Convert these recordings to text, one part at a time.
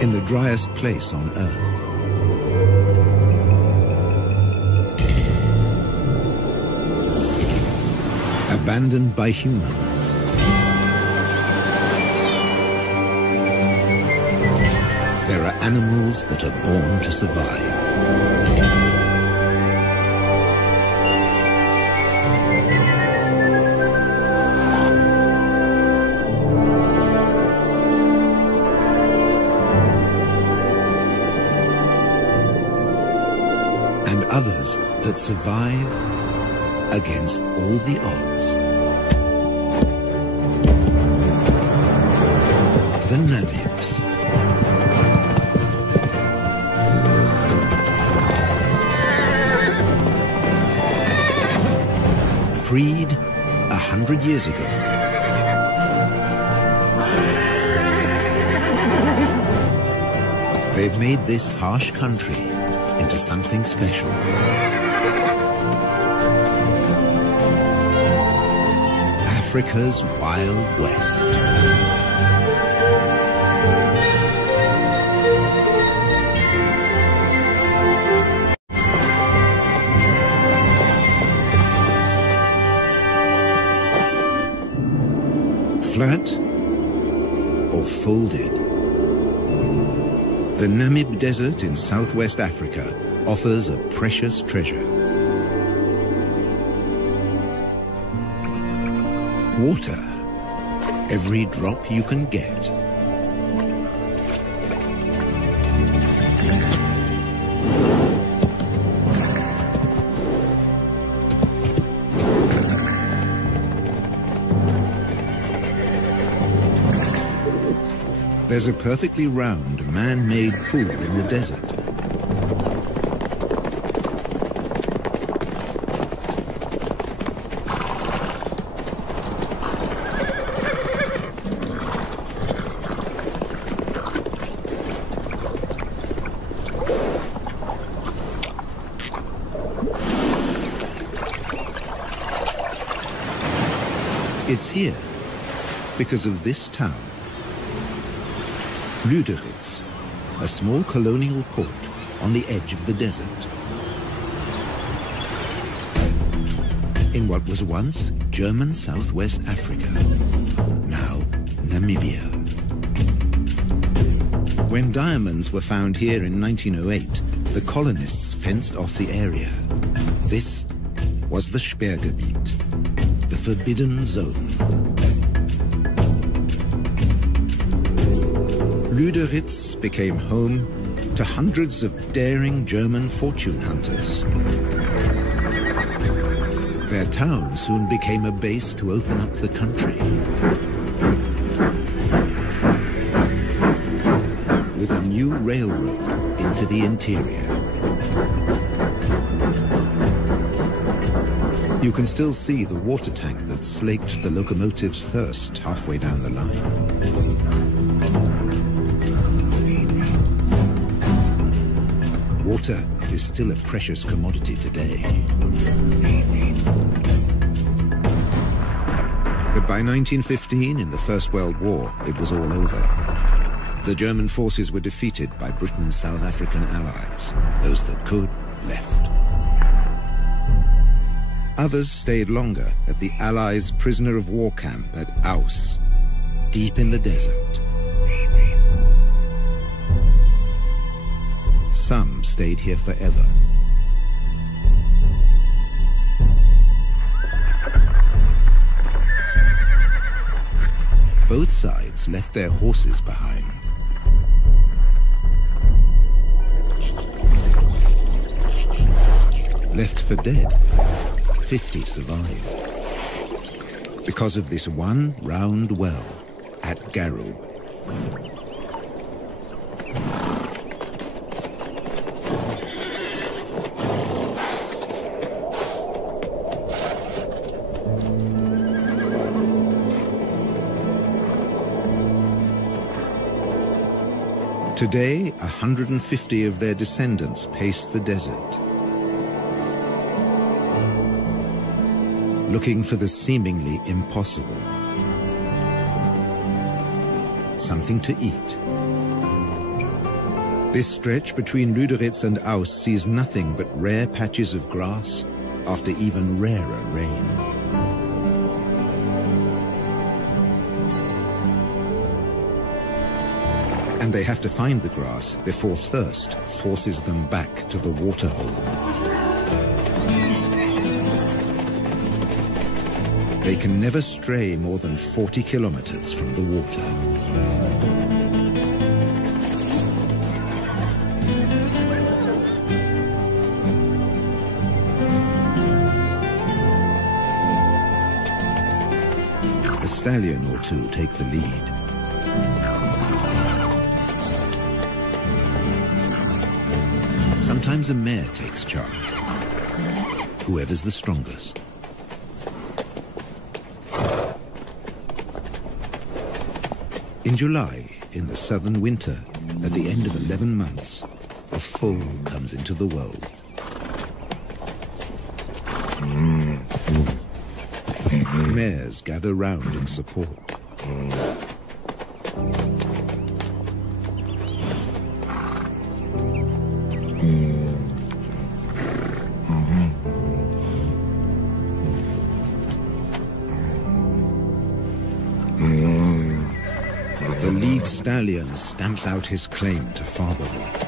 in the driest place on Earth. Abandoned by humans. There are animals that are born to survive. And others that survive against all the odds. The Namibs. Freed 100 years ago. They've made this harsh country into something special. Africa's Wild West. Flat or folded? The Namib Desert in southwest Africa offers a precious treasure. Water, every drop you can get. There's a perfectly round, man-made pool in the desert. It's here because of this town. Lüderitz, a small colonial port on the edge of the desert. In what was once German Southwest Africa, now Namibia. When diamonds were found here in 1908, the colonists fenced off the area. This was the Sperrgebiet, the forbidden zone. Lüderitz became home to hundreds of daring German fortune hunters. Their town soon became a base to open up the country. With a new railroad into the interior. You can still see the water tank that slaked the locomotive's thirst halfway down the line. Water is still a precious commodity today. But by 1915, in the First World War, it was all over. The German forces were defeated by Britain's South African allies. Those that could, left. Others stayed longer at the Allies' prisoner of war camp at Aus, deep in the desert. Some stayed here forever. Both sides left their horses behind. Left for dead, 50 survived. Because of this one round well at Garub. Today, 150 of their descendants pace the desert, looking for the seemingly impossible. Something to eat. This stretch between Lüderitz and Aus sees nothing but rare patches of grass after even rarer rain. And they have to find the grass before thirst forces them back to the waterhole. They can never stray more than 40 kilometers from the water. A stallion or two take the lead. Sometimes a mare takes charge, whoever's the strongest. In July, in the southern winter, at the end of 11 months, a foal comes into the world. Mares gather round in support. The lead stallion stamps out his claim to fatherhood.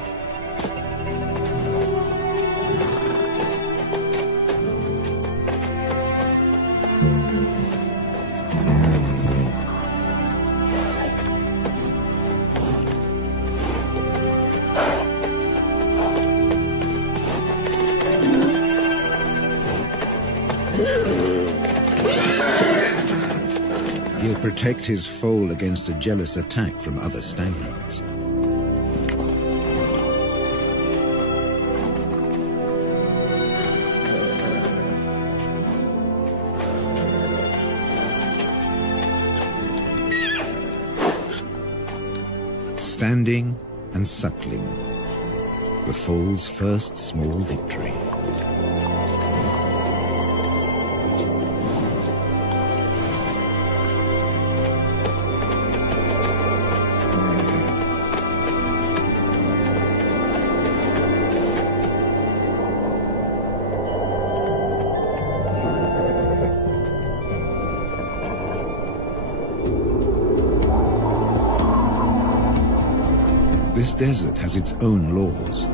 He'll protect his foal against a jealous attack from other stallions. Standing and suckling, the foal's first small victory. This desert has its own laws.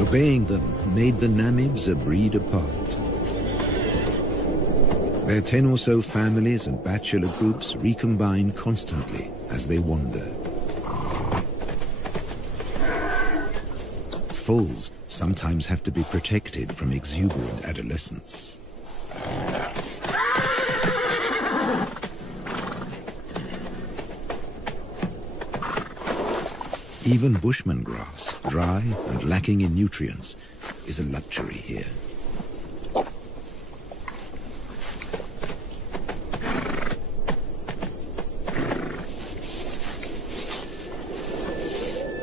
Obeying them made the Namibs a breed apart. Their 10 or so families and bachelor groups recombine constantly as they wander. Foals sometimes have to be protected from exuberant adolescents. Even bushman grass, dry and lacking in nutrients, is a luxury here.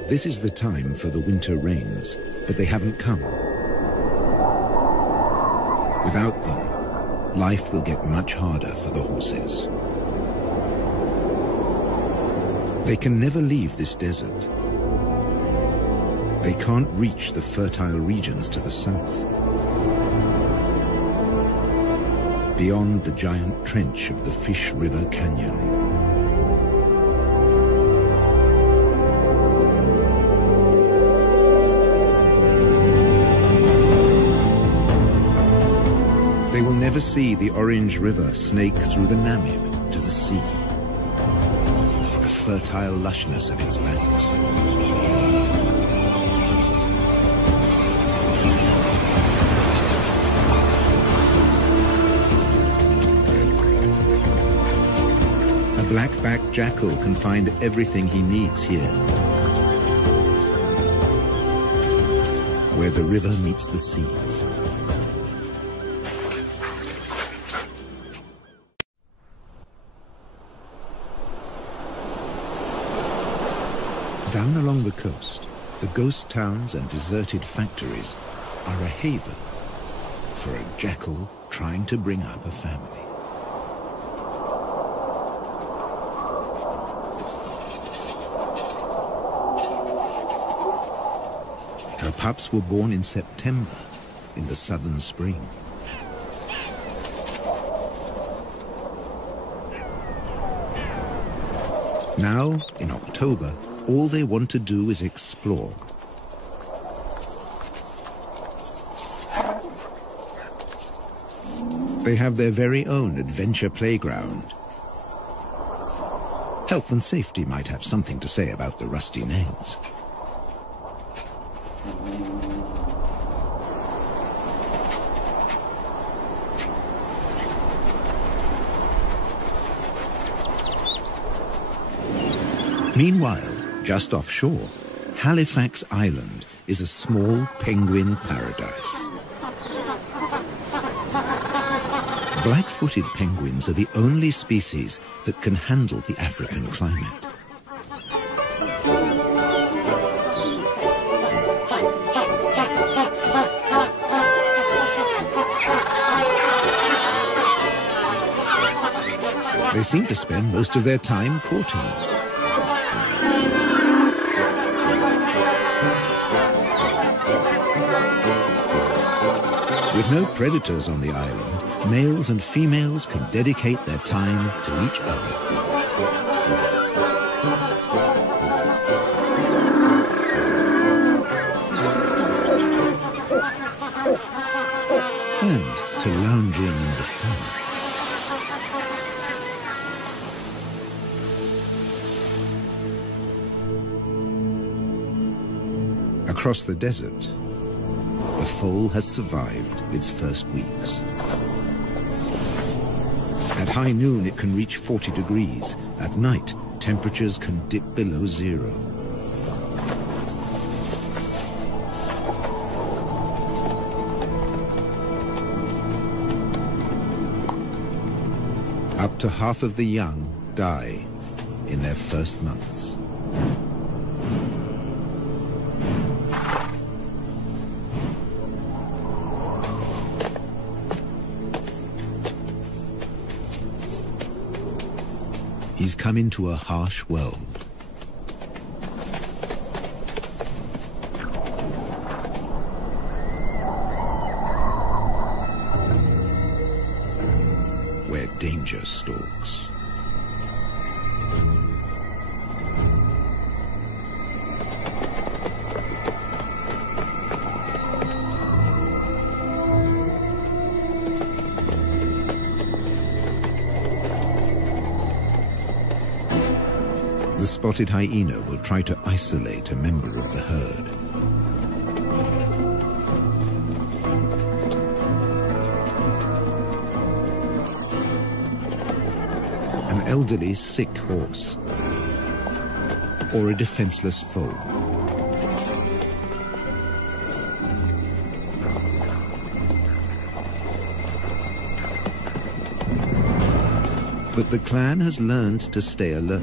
This is the time for the winter rains, but they haven't come. Without them, life will get much harder for the horses. They can never leave this desert. They can't reach the fertile regions to the south. Beyond the giant trench of the Fish River Canyon. They will never see the Orange River snake through the Namib to the sea. The fertile lushness of its banks. A black-backed jackal can find everything he needs here, where the river meets the sea. the ghost towns and deserted factories are a haven for a jackal trying to bring up a family. Her pups were born in September, in the southern spring. Now, in October, all they want to do is explore. They have their very own adventure playground. Health and safety might have something to say about the rusty nails. Meanwhile, just offshore, Halifax Island is a small penguin paradise. Black-footed penguins are the only species that can handle the African climate. They seem to spend most of their time courting. With no predators on the island, males and females can dedicate their time to each other. And to lounging in the sun. Across the desert, the foal has survived its first weeks. At high noon, it can reach 40 degrees. At night, temperatures can dip below zero. Up to half of the young die in their first months. He's come into a harsh world. Where danger stalks. The spotted hyena will try to isolate a member of the herd. An elderly, sick horse, or a defenseless foe. But the clan has learned to stay alert.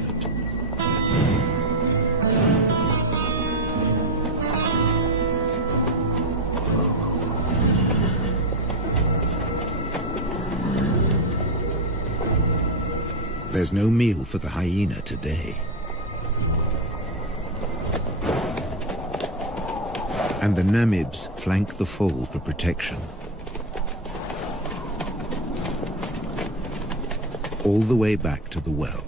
There's no meal for the hyena today. And the Namibs flank the foal for protection. All the way back to the well.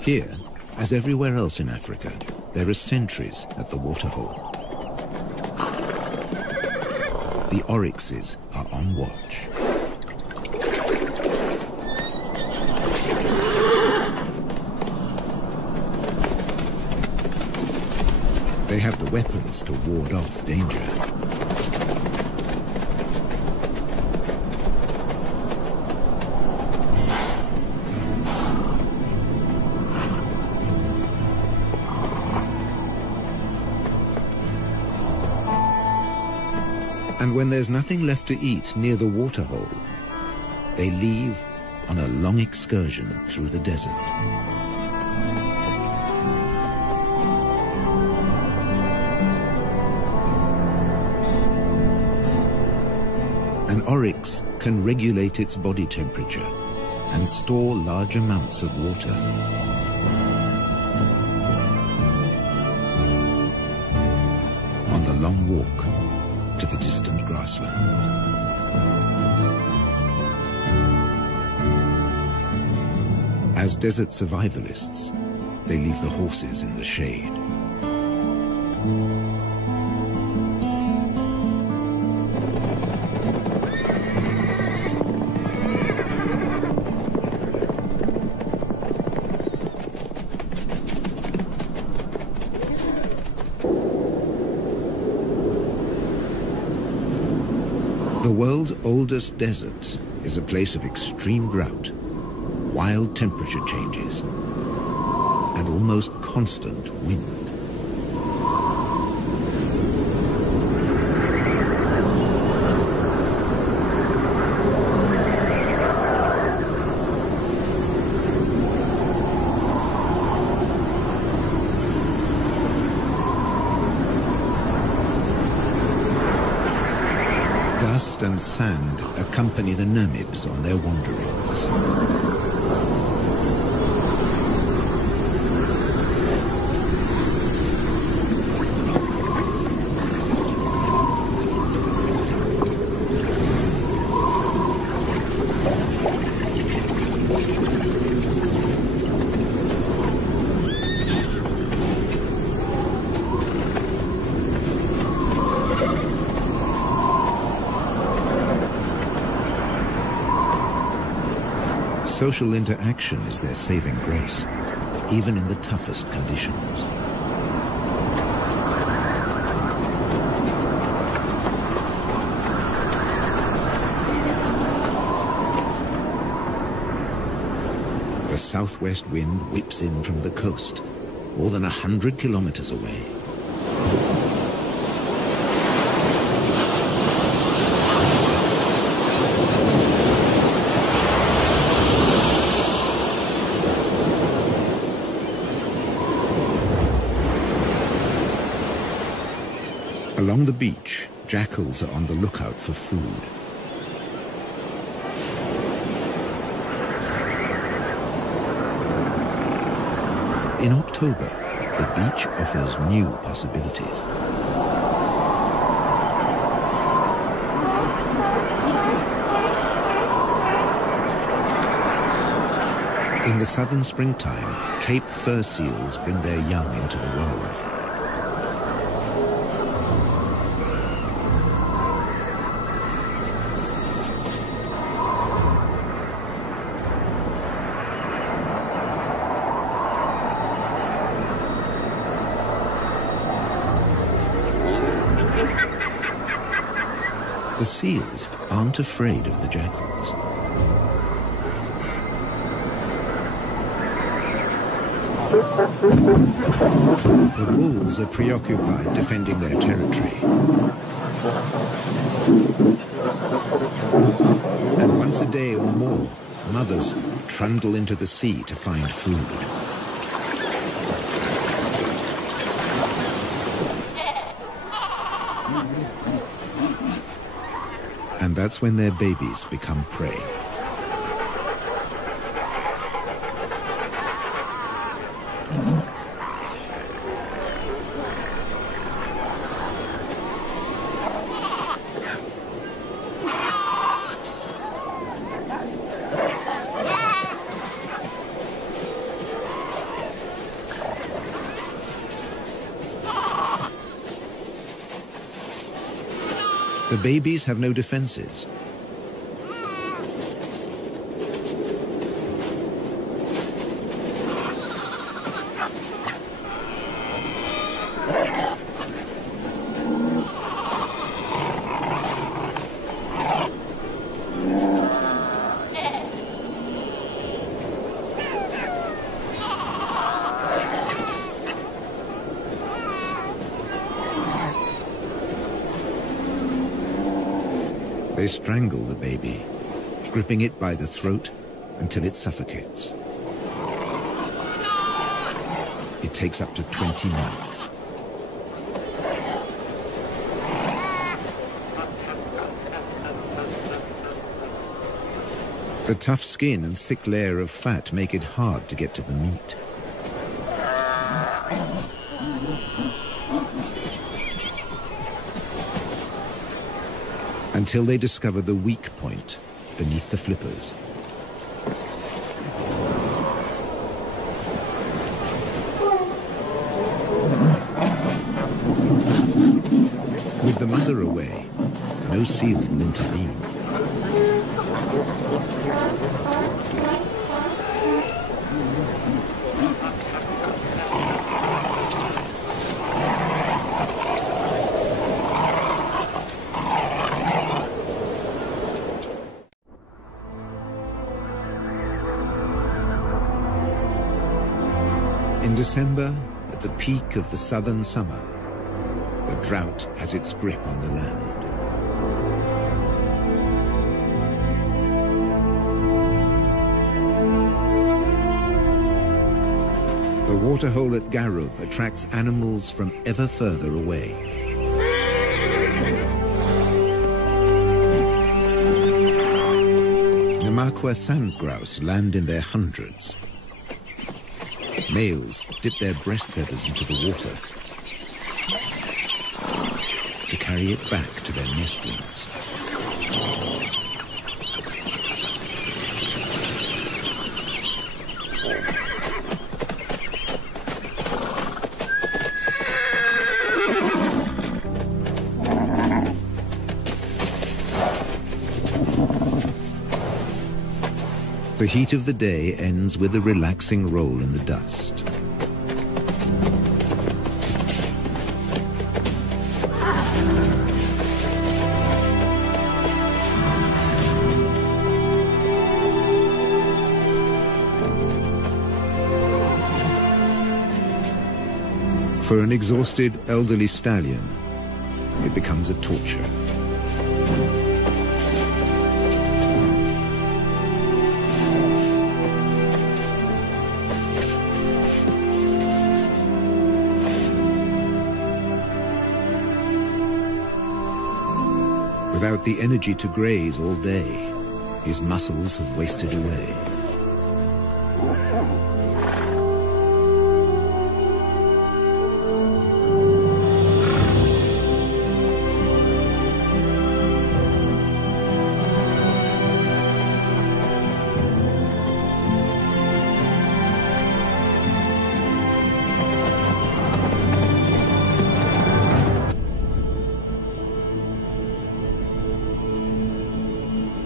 Here, as everywhere else in Africa, there are sentries at the waterhole. The oryxes are on watch. They have the weapons to ward off danger. And when there's nothing left to eat near the waterhole, they leave on a long excursion through the desert. An oryx can regulate its body temperature and store large amounts of water. On the long walk to the distant grasslands. As desert survivalists, they leave the horses in the shade. The world's oldest desert is a place of extreme drought, wild temperature changes, and almost constant wind. Dust and sand accompany the Namibs on their wanderings. Social interaction is their saving grace, even in the toughest conditions. The southwest wind whips in from the coast, more than 100 kilometers away. Along the beach, jackals are on the lookout for food. In October, the beach offers new possibilities. In the southern springtime, Cape fur seals bring their young into the world. The seals aren't afraid of the jackals. The wolves are preoccupied defending their territory. And once a day or more, mothers trundle into the sea to find food. And that's when their babies become prey. The babies have no defenses. They strangle the baby, gripping it by the throat until it suffocates. It takes up to 20 minutes. The tough skin and thick layer of fat make it hard to get to the meat. Until they discover the weak point beneath the flippers. With the mother away, no seal will intervene. In December, at the peak of the southern summer, the drought has its grip on the land. The waterhole at Garub attracts animals from ever further away. Namaqua sand grouse land in their hundreds. Males dip their breast feathers into the water to carry it back to their nestlings. The heat of the day ends with a relaxing roll in the dust. For an exhausted elderly stallion, it becomes a torture. Without the energy to graze all day, his muscles have wasted away.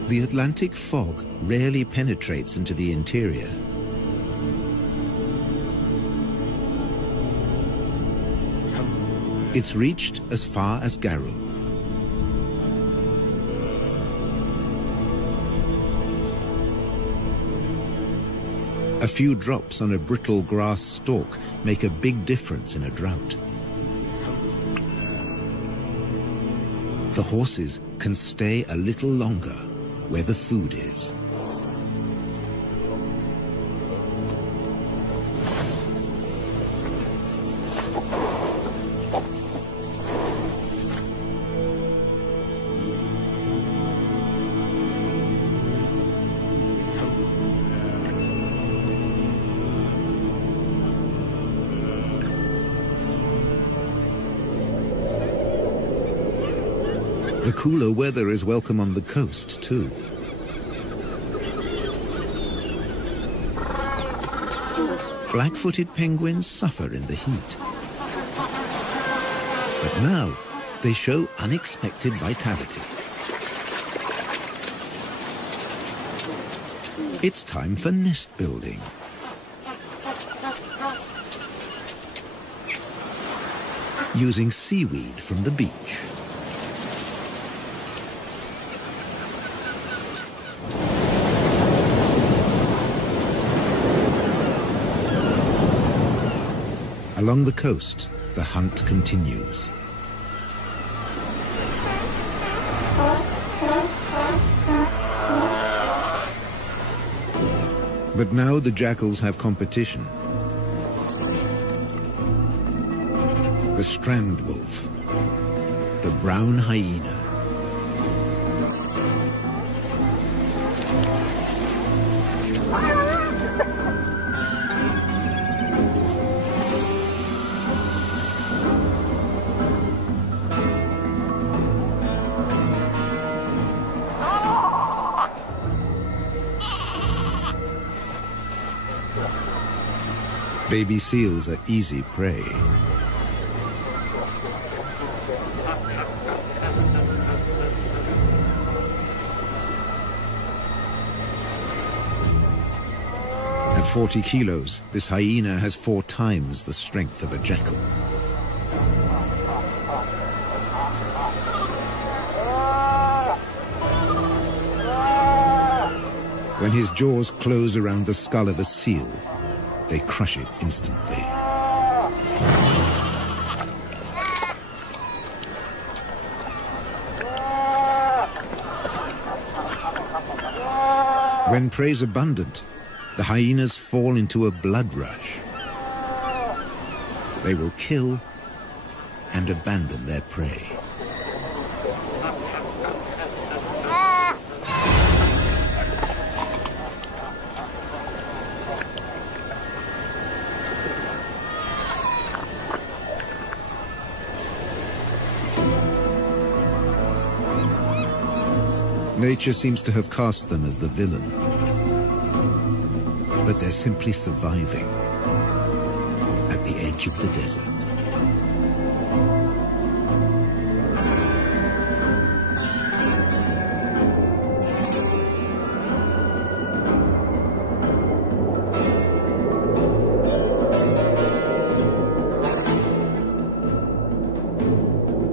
The Atlantic fog rarely penetrates into the interior. It's reached as far as Garub. A few drops on a brittle grass stalk make a big difference in a drought. The horses can stay a little longer where the food is. The cooler weather is welcome on the coast, too. Black-footed penguins suffer in the heat. But now, they show unexpected vitality. It's time for nest building. Using seaweed from the beach. Along the coast, the hunt continues. But now the jackals have competition. The strand wolf, the brown hyena. Baby seals are easy prey. At 40 kilos, this hyena has 4 times the strength of a jackal. When his jaws close around the skull of a seal, they crush it instantly. When prey is abundant, the hyenas fall into a blood rush. They will kill and abandon their prey. Nature seems to have cast them as the villain, but they're simply surviving at the edge of the desert.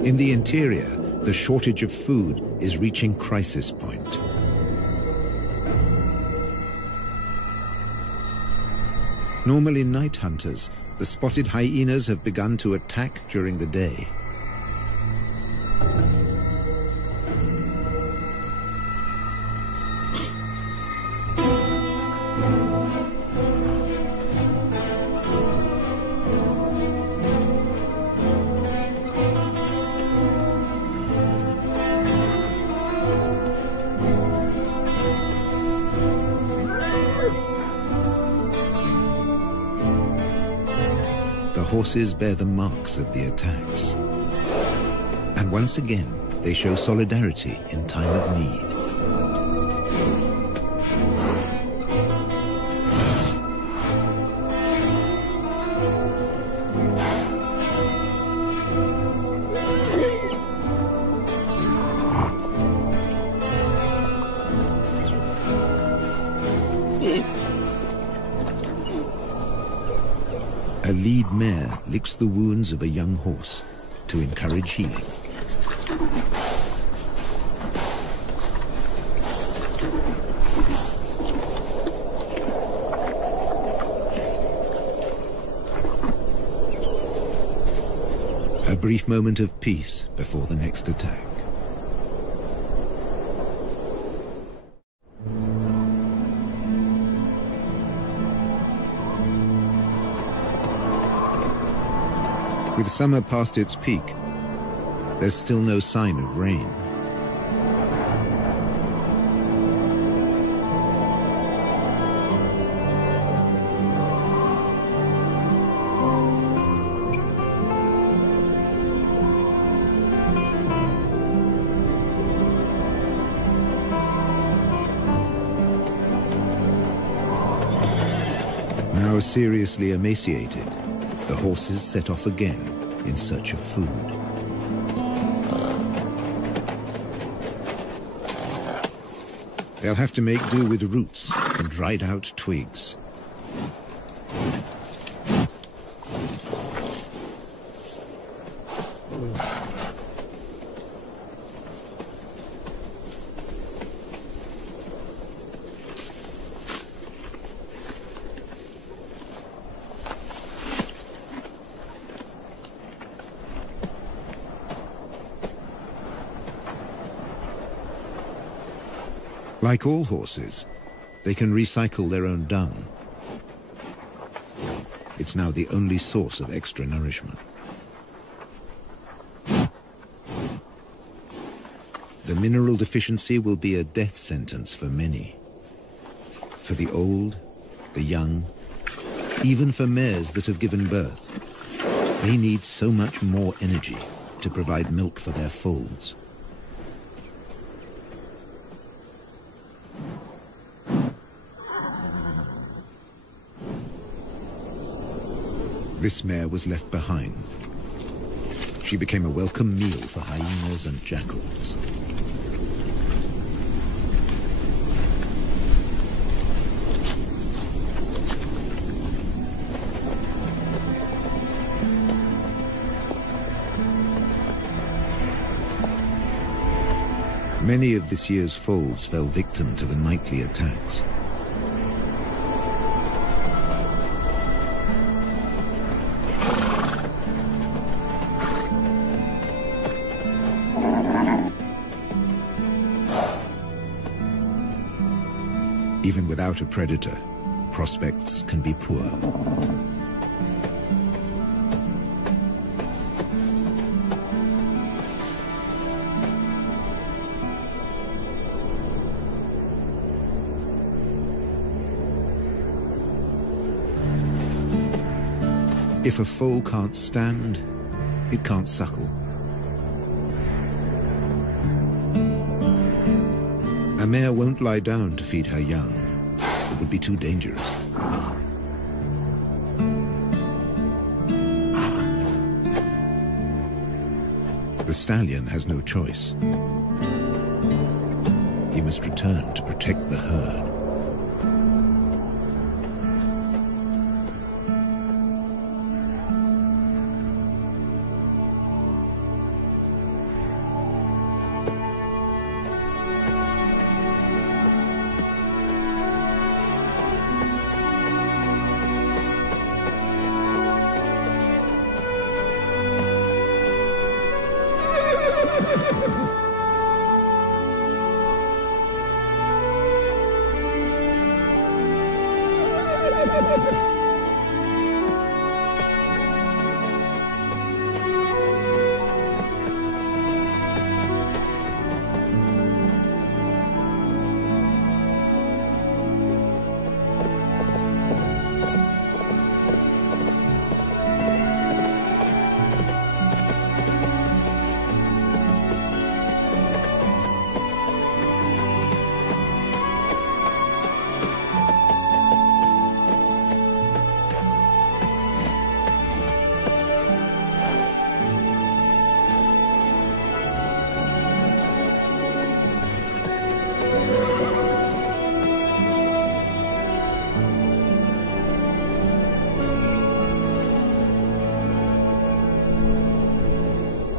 In the interior, the shortage of food is reaching crisis point. Normally night hunters, the spotted hyenas have begun to attack during the day. The horses bear the marks of the attacks. And once again, they show solidarity in time of need. A lead mare licks the wounds of a young horse to encourage healing. A brief moment of peace before the next attack. With summer past its peak, there's still no sign of rain. Now seriously emaciated, the horses set off again in search of food. They'll have to make do with roots and dried out twigs. Like all horses, They can recycle their own dung. It's now the only source of extra nourishment. The mineral deficiency will be a death sentence for many. For the old, the young, even for mares that have given birth, they need so much more energy to provide milk for their foals. This mare was left behind. She became a welcome meal for hyenas and jackals. Many of this year's foals fell victim to the nightly attacks. Even without a predator, prospects can be poor. If a foal can't stand, it can't suckle. A mare won't lie down to feed her young. It would be too dangerous. The stallion has no choice. He must return to protect the herd.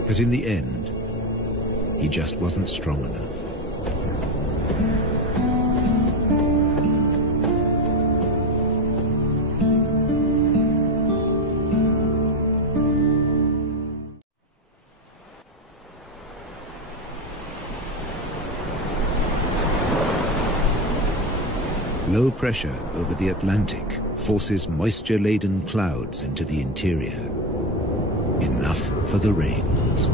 But in the end, he just wasn't strong enough. Low pressure over the Atlantic forces moisture-laden clouds into the interior. Enough for the rains.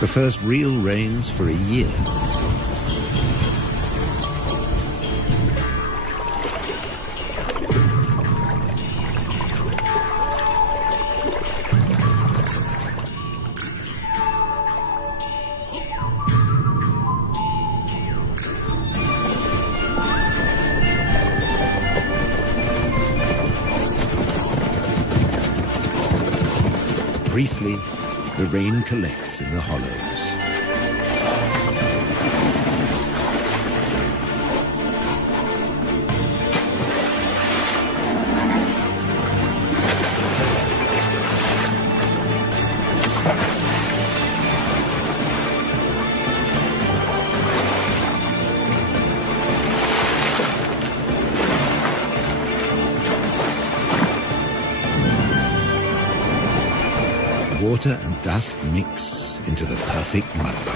The first real rains for a year. Briefly, the rain collects in the hollows. Water and dust mix into the perfect mud bowl.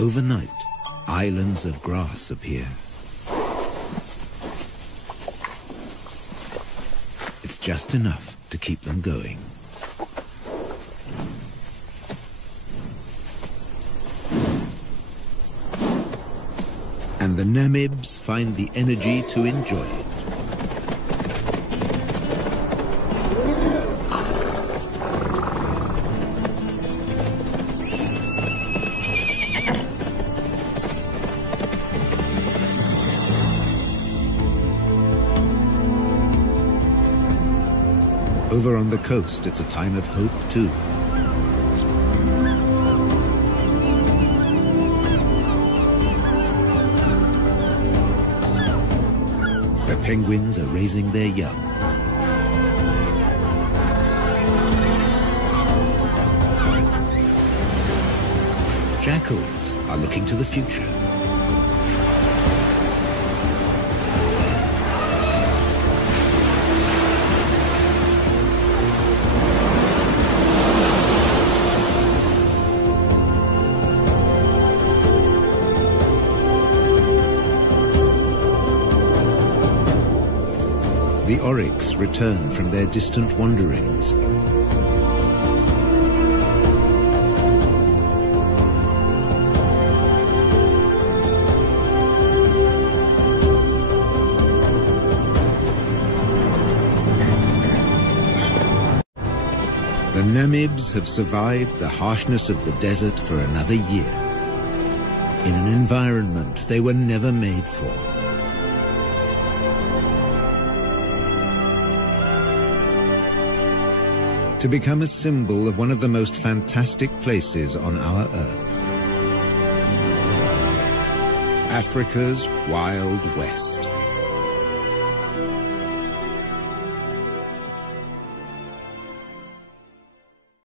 Overnight, islands of grass appear. It's just enough to keep them going. And the Namibs find the energy to enjoy it. Over on the coast, it's a time of hope, too. The penguins are raising their young. Jackals are looking to the future. The oryx return from their distant wanderings. The Namibs have survived the harshness of the desert for another year, in an environment they were never made for. To become a symbol of one of the most fantastic places on our Earth. Africa's Wild West.